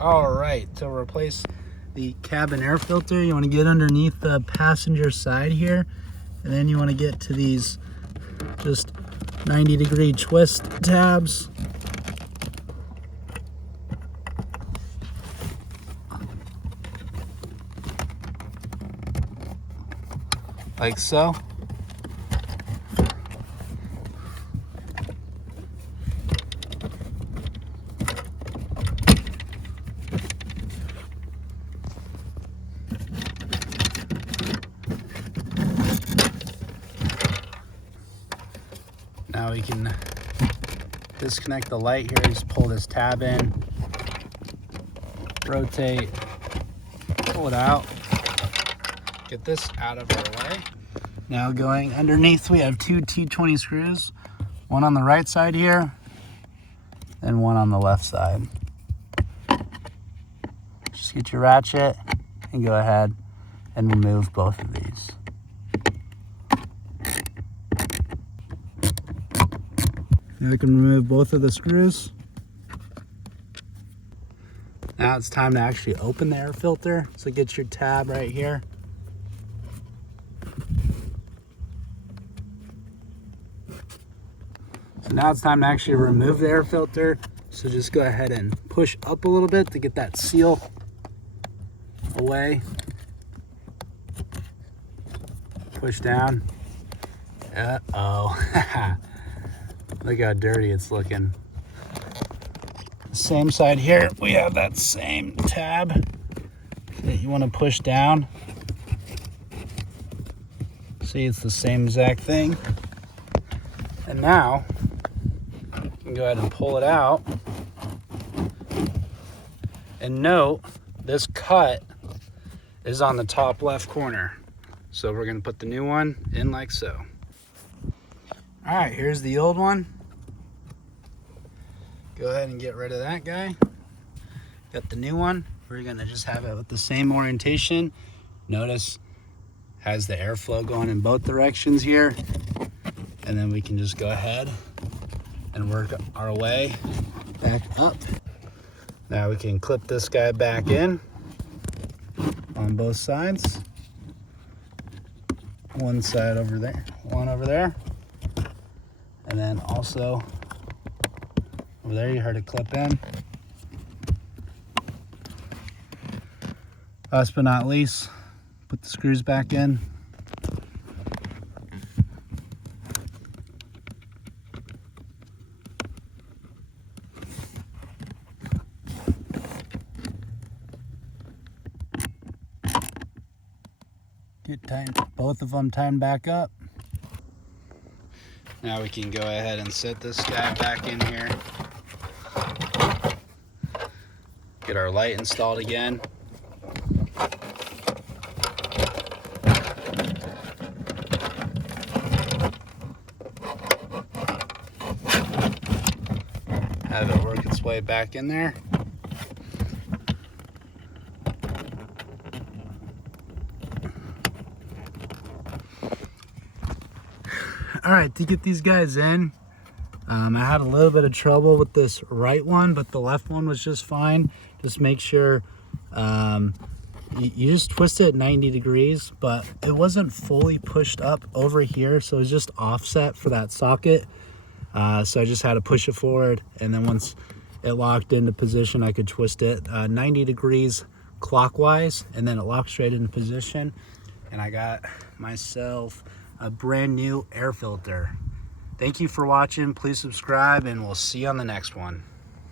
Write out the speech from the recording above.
All right, to replace the cabin air filter, you want to get underneath the passenger side here, and then you want to get to these just 90-degree twist tabs. Like so. Now we can disconnect the light here. Just pull this tab in, rotate, pull it out, get this out of our way. Now going underneath, we have two T20 screws, one on the right side here and one on the left side. Just get your ratchet and go ahead and remove both of these. Now we can remove both of the screws. Now it's time to actually open the air filter. So get your tab right here. So now it's time to actually remove the air filter. So just go ahead and push up a little bit to get that seal away. Push down. Uh-oh. Look how dirty it's looking. Same side here, we have that same tab that you want to push down. See, it's the same exact thing. And now, you can go ahead and pull it out. And note, this cut is on the top left corner. So we're gonna put the new one in like so. All right, here's the old one. Go ahead and get rid of that guy. Got the new one. We're gonna just have it with the same orientation. Notice, has the airflow going in both directions here. And then we can just go ahead and work our way back up. Now we can clip this guy back in on both sides. One side over there, one over there. And then also over there, you heard it clip in. Last but not least, put the screws back in. Get both of them tightened back up. Now we can go ahead and set this guy back in here. Get our light installed again. Have it work its way back in there. All right, to get these guys in, I had a little bit of trouble with this right one, but the left one was just fine. Just make sure you just twist it 90 degrees, but it wasn't fully pushed up over here, so it was just offset for that socket. So I just had to push it forward, and then once it locked into position, I could twist it 90 degrees clockwise, and then it locked straight into position. And I got myself a brand new air filter. Thank you for watching. Please subscribe, and we'll see you on the next one.